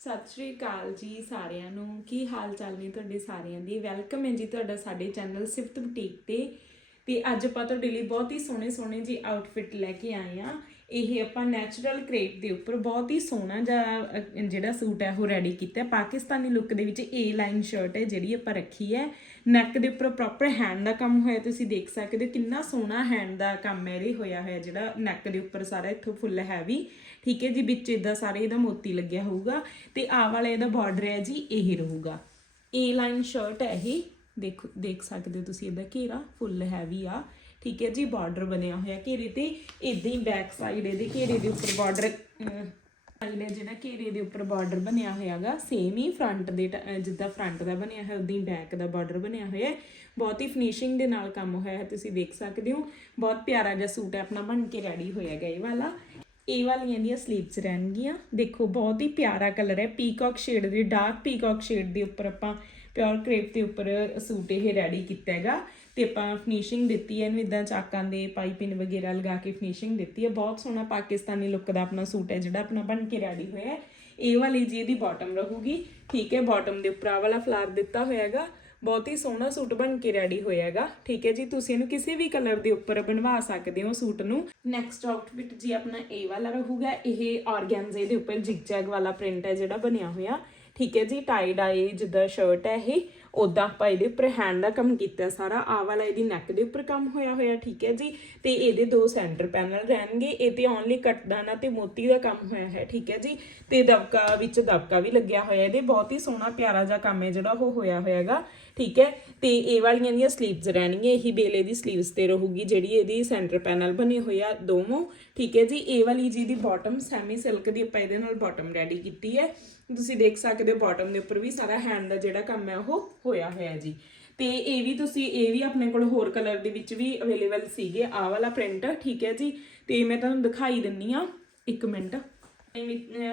ਸਤਿ ਸ਼੍ਰੀ ਅਕਾਲ ਜੀ ਸਾਰਿਆਂ ਨੂੰ। ਕੀ ਹਾਲ ਚਾਲ ਨੇ ਤੁਹਾਡੇ ਸਾਰਿਆਂ ਦੀ? ਵੈਲਕਮ ਹੈ ਜੀ ਤੁਹਾਡਾ ਸਾਡੇ ਚੈਨਲ ਸਿਫਤ ਬੁਟੀਕ ਤੇ। ਤੇ ਅੱਜ ਆਪਾਂ ਤੁਹਾਡੇ ਲਈ ਬਹੁਤ ਹੀ ਸੋਹਣੇ ਸੋਹਣੇ ਜੀ ਆਊਟਫਿਟ ਲੈ ਕੇ ਆਏ ਆ ਇਹ ਆਪਾਂ ਨੈਚੁਰਲ ਕ੍ਰੇਪ ਦੇ ਉੱਪਰ ਬਹੁਤ ਹੀ ਸੋਹਣਾ ਜਿਹਾ ਜਿਹੜਾ ਸੂਟ ਹੈ ਉਹ ਰੈਡੀ ਕੀਤਾ ਪਾਕਿਸਤਾਨੀ ਲੁੱਕ ਦੇ ਵਿੱਚ ਏ ਲਾਈਨ ਸ਼ਰਟ ਹੈ ਜਿਹੜੀ ਆਪਾਂ ਰੱਖੀ ਹੈ। ਨੈਕ ਦੇ ਉੱਪਰ ਪ੍ਰੋਪਰ ਹੈਂਡ ਦਾ ਕੰਮ ਹੋਇਆ, ਤੁਸੀਂ ਦੇਖ ਸਕਦੇ ਹੋ ਕਿੰਨਾ ਸੋਹਣਾ ਹੈਂਡ ਦਾ ਕੰਮ ਹੈ ਇਹਦੇ ਹੋਇਆ ਹੋਇਆ ਜਿਹੜਾ ਨੈਕ ਦੇ ਉੱਪਰ ਸਾਰਾ ਇੱਥੋਂ ਫੁੱਲ ਹੈਵੀ ਠੀਕ ਹੈ ਜੀ, ਵਿੱਚ ਇਦਾਂ ਸਾਰੇ ਇਹਦਾ ਮੋਤੀ ਲੱਗਿਆ ਹੋਊਗਾ ਤੇ ਆ ਵਾਲਾ ਇਹਦਾ ਬਾਰਡਰ ਹੈ ਜੀ, ਇਹ ਰਹੂਗਾ। ਏ ਲਾਈਨ ਸ਼ਰਟ ਹੈ ਇਹ, ਦੇਖੋ, ਦੇਖ ਸਕਦੇ ਹੋ ਤੁਸੀਂ ਇਹਦਾ ਘੇਰਾ ਫੁੱਲ ਹੈਵੀ ਆ, ਠੀਕ ਹੈ ਜੀ ਬਾਰਡਰ ਬਣਿਆ ਹੋਇਆ ਘੇਰੇ ਤੇ ਇਦਾਂ ਹੀ ਬੈਕ ਸਾਈਡ ਇਹਦੇ ਘੇਰੇ ਦੇ ਉੱਪਰ ਬਾਰਡਰ ਅਗਲੇ ਜਿਹੜਾ ਘੇਰੇ ਦੇ ਉੱਪਰ ਬਾਰਡਰ ਬਣਿਆ ਹੋਇਆਗਾ ਸੇਮ ਹੀ ਫਰੰਟ ਦੇ ਟ- ਜਿੱਦਾਂ ਫਰੰਟ ਦਾ ਬਣਿਆ ਹੈ ਉਦਾਂ ਹੀ ਬੈਕ ਦਾ ਬਾਰਡਰ ਬਣਿਆ ਹੋਇਆ ਹੈ। ਬਹੁਤ ਹੀ ਫਿਨਿਸ਼ਿੰਗ ਦੇ ਨਾਲ ਕੰਮ ਹੋਇਆ ਹੈ, ਤੁਸੀਂ ਦੇਖ ਸਕਦੇ ਹੋ। ਬਹੁਤ ਪਿਆਰਾ ਜਿਹਾ ਸੂਟ ਹੈ, ਆਪਣਾ ਬਣ ਕੇ ਰੈਡੀ ਹੋਇਆਗਾ ਇਹ ਵਾਲਾ। ਇਹ ਵਾਲੀਆਂ ਦੀਆਂ ਸਲੀਵਸ ਰਹਿਣਗੀਆਂ। ਦੇਖੋ, ਬਹੁਤ ਹੀ ਪਿਆਰਾ ਕਲਰ ਹੈ। ਪੀਕਾਕ ਸ਼ੇਡ ਦੇ ਡਾਰਕ ਪੀਕਾਕ ਸ਼ੇਡ ਦੇ ਉੱਪਰ ਆਪਾਂ ਪਿਓਰ ਕ੍ਰੇਪ ਦੇ ਉੱਪਰ ਸੂਟ ਇਹ ਰੈਡੀ ਕੀਤਾ ਹੈਗਾ। ਤੇ ਆਪਾਂ ਫਿਨਿਸ਼ਿੰਗ ਦਿੱਤੀ ਹੈ ਇਹਨੂੰ, ਇਦਾਂ ਚਾਕਾਂ ਦੇ ਪਾਈਪਿੰਗ ਵਗੈਰਾ ਲਗਾ ਕੇ ਫਿਨਿਸ਼ਿੰਗ ਦਿੱਤੀ ਹੈ। ਬਹੁਤ ਸੋਹਣਾ ਪਾਕਿਸਤਾਨੀ ਲੁੱਕ ਦਾ ਆਪਣਾ ਸੂਟ ਹੈ ਜਿਹੜਾ ਆਪਣਾ ਬਣ ਕੇ ਰੈਡੀ ਹੋਇਆ ਹੈ। ਇਹ ਵਾਲੀ ਜੀ ਇਹਦੀ ਬਾਟਮ ਰਹੂਗੀ। ਠੀਕ ਹੈ ਬਾਟਮ ਦੇ ਉੱਪਰ ਆਹ ਵਾਲਾ ਫਲਾਰ ਦਿੱਤਾ ਹੋਇਆ ਹੈਗਾ। ਬਹੁਤ ਹੀ ਸੋਹਣਾ ਸੂਟ ਬਣ ਕੇ ਰੈਡੀ ਹੋਇਆ ਹੈਗਾ। ਠੀਕ ਹੈ ਜੀ, ਤੁਸੀਂ ਇਹਨੂੰ ਕਿਸੇ ਵੀ ਕਲਰ ਦੇ ਉੱਪਰ ਬਣਵਾ ਸਕਦੇ ਹੋ ਸੂਟ ਨੂੰ। ਨੈਕਸਟ ਆਊਟਫਿਟ ਜੀ ਆਪਣਾ ਇਹ ਵਾਲਾ ਰਹੂਗਾ। ਇਹ ਆਰਗੈਂਜ਼ੇ ਦੇ ਉੱਪਰ ਜਿਗਜੈਗ ਵਾਲਾ ਪ੍ਰਿੰਟ ਹੈ ਜਿਹੜਾ ਬਣਿਆ ਹੋਇਆ। ਠੀਕ ਹੈ ਜੀ ਟਾਈ ਡਾਈ ਜਿੱਦਾਂ ਸ਼ਰਟ ਹੈ ਇਹ। ਉਦਾਂ ਆਪਾਂ ਇਹਦੇ ਉੱਪਰ ਹੈਂਡ ਦਾ ਕੰਮ ਕੀਤਾ ਸਾਰਾ ਆ ਵਾਲਾ ਇਹਦੀ ਨੈਕ ਦੇ ਉੱਪਰ ਕੰਮ ਹੋਇਆ ਹੋਇਆ, ਠੀਕ ਹੈ ਜੀ? ਤੇ ਇਹਦੇ ਦੋ ਸੈਂਟਰ ਪੈਨਲ ਰਹਿਣਗੇ, ਇਹ ਤੇ ਓਨਲੀ ਕੱਟਦਾਨਾ ਤੇ ਮੋਤੀ ਦਾ ਕੰਮ ਹੋਇਆ ਹੈ, ਠੀਕ ਹੈ ਜੀ? ਤੇ ਦਬਕਾ ਵਿੱਚ ਦਬਕਾ ਵੀ ਲੱਗਿਆ ਹੋਇਆ, ਇਹਦੇ ਬਹੁਤ ਹੀ ਸੋਹਣਾ ਪਿਆਰਾ ਜਿਹਾ ਕੰਮ ਹੈ ਜਿਹੜਾ ਉਹ ਹੋਇਆ ਹੋਇਆਗਾ, ਠੀਕ ਹੈ? ਤੇ ਇਹ ਵਾਲੀਆਂ ਦੀਆਂ ਸਲੀਵਸ ਰਹਿਣਗੀਆਂ, ਇਹੀ ਬੇਲੇ ਦੀ ਸਲੀਵਸ ਤੇ ਰਹੂਗੀ ਜਿਹੜੀ ਇਹਦੀ ਸੈਂਟਰ ਪੈਨਲ ਬਣੇ ਹੋਏ ਆ ਦੋਵੇਂ, ਠੀਕ ਹੈ ਜੀ? ਇਹ ਵਾਲੀ ਜੀ ਦੀ ਬਾਟਮ ਸੈਮੀ ਸਿਲਕ ਦੀ ਆਪਾਂ ਇਹਦੇ ਨਾਲ ਬਾਟਮ ਰੈਡੀ ਕੀਤੀ ਹੈ। ਤੁਸੀਂ ਦੇਖ ਸਕਦੇ ਹੋ ਬਾਟਮ ਦੇ ਉੱਪਰ ਵੀ ਸਾਰਾ ਹੈਂਡ ਦਾ ਜਿਹੜਾ ਕੰਮ ਹੈ ਉਹ ਹੋਇਆ ਹੋਇਆ ਜੀ। ਤੇ ਇਹ ਵੀ ਤੁਸੀਂ, ਇਹ ਵੀ ਆਪਣੇ ਕੋਲ ਹੋਰ ਕਲਰ ਦੇ ਵਿੱਚ ਵੀ ਅਵੇਲੇਬਲ ਸੀਗੇ। ਆਹ ਵਾਲਾ ਪ੍ਰਿੰਟ ਠੀਕ ਹੈ ਜੀ। ਤੇ ਮੈਂ ਤੁਹਾਨੂੰ ਦਿਖਾਈ ਦਿੰਨੀ ਆ ਇੱਕ ਮਿੰਟ।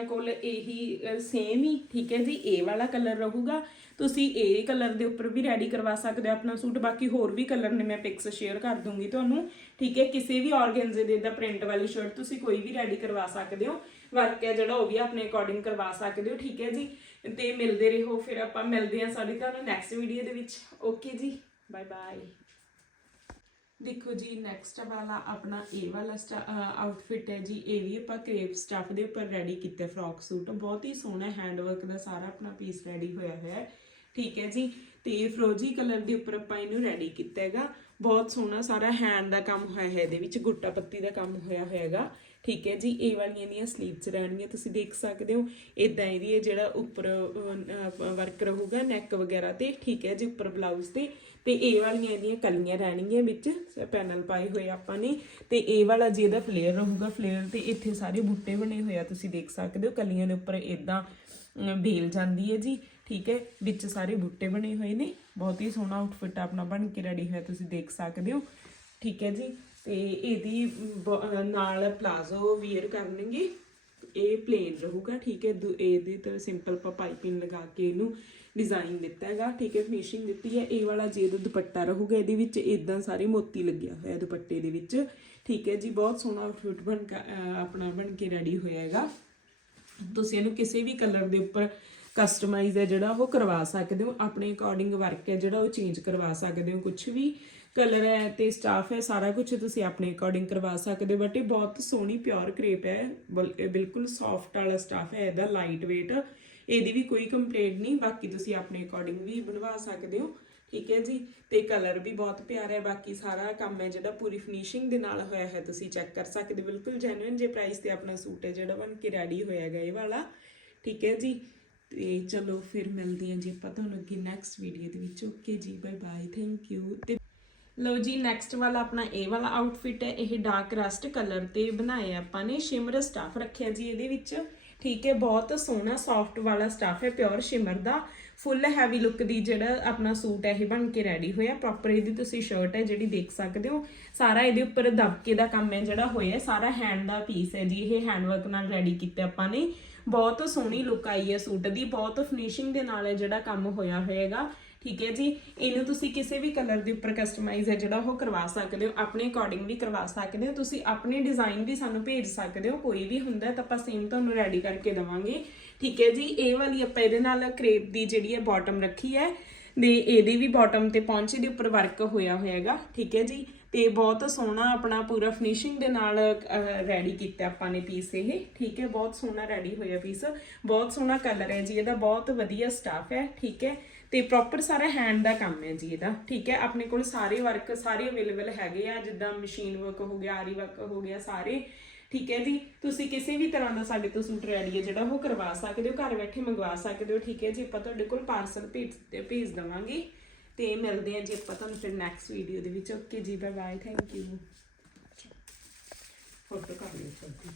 ਕੋਲ ਇਹੀ ਸੇਮ ਹੀ, ਠੀਕ ਹੈ ਜੀ। ਇਹ ਵਾਲਾ ਕਲਰ ਰਹੂਗਾ। ਤੁਸੀਂ ਇਹ ਕਲਰ ਦੇ ਉੱਪਰ ਵੀ ਰੈਡੀ ਕਰਵਾ ਸਕਦੇ ਹੋ ਆਪਣਾ ਸੂਟ। ਬਾਕੀ ਹੋਰ ਵੀ ਕਲਰ ਨੇ ਮੈਂ ਪਿਕਸ ਸ਼ੇਅਰ ਕਰ ਦੂੰਗੀ ਤੁਹਾਨੂੰ। ਠੀਕ ਹੈ, ਕਿਸੇ ਵੀ ਆਰਗੈਂਜ਼ੇ ਦੇ ਦਾ ਪ੍ਰਿੰਟ ਵਾਲੀ ਸ਼ਰਟ ਤੁਸੀਂ ਕੋਈ ਵੀ ਰੈਡੀ ਕਰਵਾ ਸਕਦੇ ਹੋ। ਵਰਕ ਹੈ ਜਿਹੜਾ ਉਹ ਵੀ ਆਪਣੇ ਅਕੋਰਡਿੰਗ ਕਰਵਾ ਸਕਦੇ ਹੋ, ਠੀਕ ਹੈ ਜੀ? ਤੇ ਮਿਲਦੇ ਰਹੋ, ਫਿਰ ਆਪਾਂ ਮਿਲਦੇ ਹਾਂ ਸਾਡੀ ਤੁਹਾਨੂੰ ਨੈਕਸਟ ਵੀਡੀਓ ਦੇ ਵਿੱਚ। ਓਕੇ ਜੀ? ਬਾਏ ਬਾਏ ਦੇਖੋ ਜੀ ਨੈਕਸਟ ਵਾਲਾ ਆਪਣਾ ਇਹ ਵਾਲਾ ਆਊਟਫਿਟ ਹੈ ਜੀ, ਇਹ ਵੀ ਆਪਾਂ ਕ੍ਰੇਪ ਸਟਫ ਦੇ ਉੱਪਰ ਰੈਡੀ ਕੀਤਾ ਫਰੋਕ ਸੂਟ ਬਹੁਤ ਹੀ ਸੋਹਣਾ ਹੈਂਡ ਵਰਕ ਦਾ ਸਾਰਾ ਆਪਣਾ ਪੀਸ ਰੈਡੀ ਹੋਇਆ ਹੋਇਆ ਹੈ, ਠੀਕ ਹੈ ਜੀ? ਤੇ ਫਰੋਜੀ ਕਲਰ ਦੇ ਉੱਪਰ ਆਪਾਂ ਇਹਨੂੰ ਰੈਡੀ ਕੀਤਾ ਹੈਗਾ। ਬਹੁਤ ਸੋਹਣਾ ਸਾਰਾ ਹੈਂਡ ਦਾ ਕੰਮ ਹੋਇਆ ਹੈ, ਇਹਦੇ ਵਿੱਚ ਗੁੱਟਾ ਪੱਤੀ ਦਾ ਕੰਮ ਹੋਇਆ ਹੋਇਆ ਹੈਗਾ। ਠੀਕ ਹੈ ਜੀ, ਇਹ ਵਾਲੀਆਂ ਦੀਆਂ ਸਲੀਵਸ ਰਹਿਣਗੀਆਂ, ਤੁਸੀਂ ਦੇਖ ਸਕਦੇ ਹੋ। ਇਦਾਂ ਇਹਦੀ ਇਹ ਜਿਹੜਾ ਉੱਪਰ ਵਰਕ ਰਹੂਗਾ ਨੈਕ ਵਗੈਰਾ ਤੇ, ਠੀਕ ਹੈ ਜੀ, ਉੱਪਰ ਬਲਾਊਜ਼ ਤੇ। ਤੇ ਇਹ ਵਾਲੀਆਂ ਇਹਦੀਆਂ ਕਲੀਆਂ ਰਹਿਣਗੀਆਂ ਵਿੱਚ ਪੈਨਲ ਪਾਏ ਹੋਏ ਆਪਾਂ ਨੇ। ਤੇ ਇਹ ਵਾਲਾ ਜੀ ਇਹਦਾ ਫਲੇਅਰ ਰਹੂਗਾ ਫਲੇਅਰ ਤੇ ਇੱਥੇ ਸਾਰੇ ਬੂਟੇ ਬਣੇ ਹੋਏ ਆ, ਤੁਸੀਂ ਦੇਖ ਸਕਦੇ ਹੋ। ਕਲੀਆਂ ਦੇ ਉੱਪਰ ਇਦਾਂ ਬੇਲ ਜਾਂਦੀ ਹੈ ਜੀ। ਠੀਕ ਹੈ, ਵਿੱਚ ਸਾਰੇ ਬੂਟੇ ਬਣੇ ਹੋਏ ਨੇ। ਬਹੁਤ ਹੀ ਸੋਹਣਾ ਆਊਟਫਿਟ ਆਪਣਾ ਬਣ ਕੇ ਰੈਡੀ ਹੋਇਆ, ਤੁਸੀਂ ਦੇਖ ਸਕਦੇ ਹੋ। ਠੀਕ ਹੈ ਜੀ, ਤੇ ਇਹਦੀ ਬ- ਨਾਲ ਪਲਾਜ਼ੋ ਵੀਅਰ ਕਰਨਗੇ। ਇਹ ਪਲੇਨ ਰਹੂਗਾ, ਠੀਕ ਹੈ। ਦੂ- ਇਹਦੇ ਤੇ ਸਿੰਪਲ ਪਾਈਪਿੰਗ ਲਗਾ ਕੇ ਇਹਨੂੰ ਡਿਜ਼ਾਈਨ ਦਿੱਤਾ ਹੈਗਾ, ਠੀਕ ਹੈ। ਫਿਨਿਸ਼ਿੰਗ ਦਿੱਤੀ ਹੈ। ਇਹ ਵਾਲਾ ਜੇ ਦਾ ਦੁਪੱਟਾ ਰਹੂਗਾ, ਇਹਦੇ ਵਿੱਚ ਇਦਾਂ ਸਾਰੇ ਮੋਤੀ ਲੱਗਿਆ ਹੋਇਆ ਦੁਪੱਟੇ ਦੇ ਵਿੱਚ। ਠੀਕ ਹੈ ਜੀ, ਬਹੁਤ ਸੋਹਣਾ ਆਊਟਫਿਟ ਬਣ ਆਪਣਾ ਬਣ ਕੇ ਰੈਡੀ ਹੋਇਆ ਹੈਗਾ। ਤੁਸੀਂ ਇਹਨੂੰ ਕਿਸੇ ਵੀ ਕਲਰ ਦੇ ਉੱਪਰ ਕਸਟਮਾਈਜ਼ ਹੈ ਜਿਹੜਾ, ਉਹ ਕਰਵਾ ਸਕਦੇ ਹੋ। ਆਪਣੇ ਅਕੋਰਡਿੰਗ ਵਰਕ ਹੈ ਜਿਹੜਾ, ਉਹ ਚੇਂਜ ਕਰਵਾ ਸਕਦੇ ਹੋ। ਕੁਝ ਵੀ ਕਲਰ ਹੈ ਤੇ ਸਟਾਫ ਹੈ, ਸਾਰਾ ਕੁਝ ਤੁਸੀਂ ਆਪਣੇ ਅਕੋਰਡਿੰਗ ਕਰਵਾ ਸਕਦੇ ਹੋ। ਬਟ ਇਹ ਬਹੁਤ ਸੋਹਣੀ ਪਿਓਰ ਕ੍ਰੇਪ ਹੈ। ਬਲ- ਇਹ ਬਿਲਕੁਲ ਸੌਫਟ ਵਾਲਾ ਸਟਾਫ ਹੈ। ਇਹਦਾ ਲਾਈਟ weight, ਇਹਦੀ ਵੀ ਕੋਈ ਕੰਪਲੇਂਟ ਨਹੀਂ। ਬਾਕੀ ਤੁਸੀਂ ਆਪਣੇ ਅਕੋਰਡਿੰਗ ਵੀ ਬਣਵਾ ਸਕਦੇ ਹੋ। ਠੀਕ ਹੈ ਜੀ? ਤੇ ਕਲਰ ਵੀ ਬਹੁਤ ਪਿਆਰਾ ਹੈ। ਬਾਕੀ ਸਾਰਾ ਕੰਮ ਹੈ ਜਿਹੜਾ, ਪੂਰੀ ਫਿਨਿਸ਼ਿੰਗ ਦੇ ਨਾਲ ਹੋਇਆ ਹੈ। ਤੁਸੀਂ ਚੈੱਕ ਕਰ ਸਕਦੇ ਹੋ। ਬਿਲਕੁਲ ਜੈਨੂਇਨ ਜੇ ਪ੍ਰਾਈਸ ਤੇ ਆਪਣਾ ਸੂਟ ਹੈ ਜਿਹੜਾ, ਬਣ ਕੇ ਰੈਡੀ ਹੋਇਆ ਹੈਗਾ ਇਹ ਵਾਲਾ। ਠੀਕ ਹੈ ਜੀ? ਤੇ ਚਲੋ ਫਿਰ ਮਿਲਦੇ ਹਾਂ ਜੀ ਆਪਾਂ ਤੁਹਾਨੂੰ ਅੱਗੇ ਨੈਕਸਟ ਵੀਡੀਓ ਦੇ ਵਿੱਚ। ਓਕੇ ਜੀ ਬਾਏ ਬਾਏ ਥੈਂਕ ਯੂ ਤੇ ਲਓ ਜੀ ਨੈਕਸਟ ਵਾਲਾ ਆਪਣਾ ਇਹ ਵਾਲਾ ਆਊਟਫਿਟ ਹੈ, ਇਹ ਡਾਰਕ ਰਸਟ ਕਲਰ ਤੇ ਬਣਾਇਆ ਆਪਾਂ ਨੇ ਸ਼ਿਮਰ ਸਟਾਫ ਰੱਖਿਆ ਜੀ ਇਹਦੇ ਵਿੱਚ। ਠੀਕ ਹੈ, ਬਹੁਤ ਸੋਹਣਾ ਸੌਫਟ ਵਾਲਾ ਸਟਾਫ ਹੈ ਪਿਓਰ ਸ਼ਿਮਰ ਦਾ। ਫੁੱਲ ਹੈਵੀ ਲੁੱਕ ਦੀ ਜਿਹੜਾ ਆਪਣਾ ਸੂਟ ਹੈ, ਇਹ ਬਣ ਕੇ ਰੈਡੀ ਹੋਇਆ। ਪ੍ਰੋਪਰ ਇਹਦੀ ਤੁਸੀਂ ਸ਼ਰਟ ਹੈ ਜਿਹੜੀ ਦੇਖ ਸਕਦੇ ਹੋ। ਸਾਰਾ ਇਹਦੇ ਉੱਪਰ ਦਬਕੇ ਦਾ ਕੰਮ ਹੈ ਜਿਹੜਾ ਹੋਇਆ, ਸਾਰਾ ਹੈਂਡ ਦਾ ਪੀਸ ਹੈ ਜੀ, ਇਹ ਹੈਂਡ ਵਰਕ ਨਾਲ ਰੈਡੀ ਕੀਤਾ ਆਪਾਂ ਨੇ। ਬਹੁਤ ਸੋਹਣੀ ਲੁੱਕ ਆਈ ਹੈ ਸੂਟ ਦੀ, ਬਹੁਤ ਫਿਨਿਸ਼ਿੰਗ ਦੇ ਨਾਲ ਜਿਹੜਾ ਕੰਮ ਹੋਇਆ ਹੋਏਗਾ। ਠੀਕ ਹੈ ਜੀ? ਇਹਨੂੰ ਤੁਸੀਂ ਕਿਸੇ ਵੀ ਕਲਰ ਦੇ ਉੱਪਰ ਕਸਟਮਾਈਜ਼ ਹੈ ਜਿਹੜਾ ਉਹ ਕਰਵਾ ਸਕਦੇ ਹੋ, ਆਪਣੇ ਅਕੋਰਡਿੰਗ ਵੀ ਕਰਵਾ ਸਕਦੇ ਹੋ, ਤੁਸੀਂ ਆਪਣੇ ਡਿਜ਼ਾਈਨ ਵੀ ਸਾਨੂੰ ਭੇਜ ਸਕਦੇ ਹੋ, ਕੋਈ ਵੀ ਹੁੰਦਾ ਤਾਂ ਆਪਾਂ ਸੇਮ ਤੁਹਾਨੂੰ ਰੈਡੀ ਕਰਕੇ ਦਵਾਂਗੇ। ਠੀਕ ਹੈ ਜੀ? ਇਹ ਵਾਲੀ ਆਪਾਂ ਇਹਦੇ ਨਾਲ ਕਰੇਪ ਦੀ ਜਿਹੜੀ ਹੈ ਬਾਟਮ ਰੱਖੀ ਹੈ ਦੇ ਇਹਦੀ ਵੀ ਬਾਟਮ ਤੇ ਪੌਂਚੇ ਦੇ ਉੱਪਰ ਵਰਕ ਹੋਇਆ ਹੋਇਆਗਾ ਠੀਕ ਹੈ ਜੀ? ਤੇ ਬਹੁਤ ਸੋਹਣਾ ਆਪਣਾ ਪੂਰਾ ਫਿਨਿਸ਼ਿੰਗ ਦੇ ਨਾਲ ਰੈਡੀ ਕੀਤਾ ਆਪਾਂ ਨੇ ਪੀਸ ਇਹ। ਠੀਕ ਹੈ, ਬਹੁਤ ਸੋਹਣਾ ਰੈਡੀ ਹੋਇਆ ਪੀਸ ਬਹੁਤ ਸੋਹਣਾ ਕਲਰ ਹੈ ਜੀ, ਇਹਦਾ ਬਹੁਤ ਵਧੀਆ ਸਟਾਫ ਹੈ, ਠੀਕ ਹੈ। ਤੇ ਪ੍ਰੋਪਰ ਸਾਰਾ ਹੈਂਡ ਦਾ ਕੰਮ ਹੈ ਜੀ ਇਹਦਾ, ਠੀਕ ਹੈ। ਆਪਣੇ ਕੋਲ ਸਾਰੇ ਵਰਕ ਸਾਰੇ ਅਵੇਲੇਬਲ ਹੈਗੇ ਆ, ਜਿੱਦਾਂ ਮਸ਼ੀਨ ਵਰਕ ਹੋ ਗਿਆ, ਆਰੀ ਵਰਕ ਹੋ ਗਿਆ, ਸਾਰੇ। ਠੀਕ ਹੈ ਜੀ, ਤੁਸੀਂ ਕਿਸੇ ਵੀ ਤਰ੍ਹਾਂ ਦਾ ਸਾਡੇ ਤੋਂ ਸੂਟ ਰੈਡੀ ਹੈ, ਜਿਹੜਾ ਉਹ ਕਰਵਾ ਸਕਦੇ ਹੋ, ਘਰ ਬੈਠੇ ਮੰਗਵਾ ਸਕਦੇ ਹੋ, ਠੀਕ ਹੈ ਜੀ। ਆਪਾਂ ਤੁਹਾਡੇ ਕੋਲ ਪਾਰਸਲ ਭੇਜ ਭੇਜ ਦਵਾਂਗੇ। ਤੇ ਮਿਲਦੇ ਹਾਂ ਜੀ ਆਪਾਂ ਤੁਹਾਨੂੰ ਫਿਰ ਨੈਕਸਟ ਵੀਡੀਓ ਦੇ ਵਿੱਚ। ਓਕੇ ਜੀ bye bye thank you photo ਕਰ ਲਿਓ ਛੋਟੀ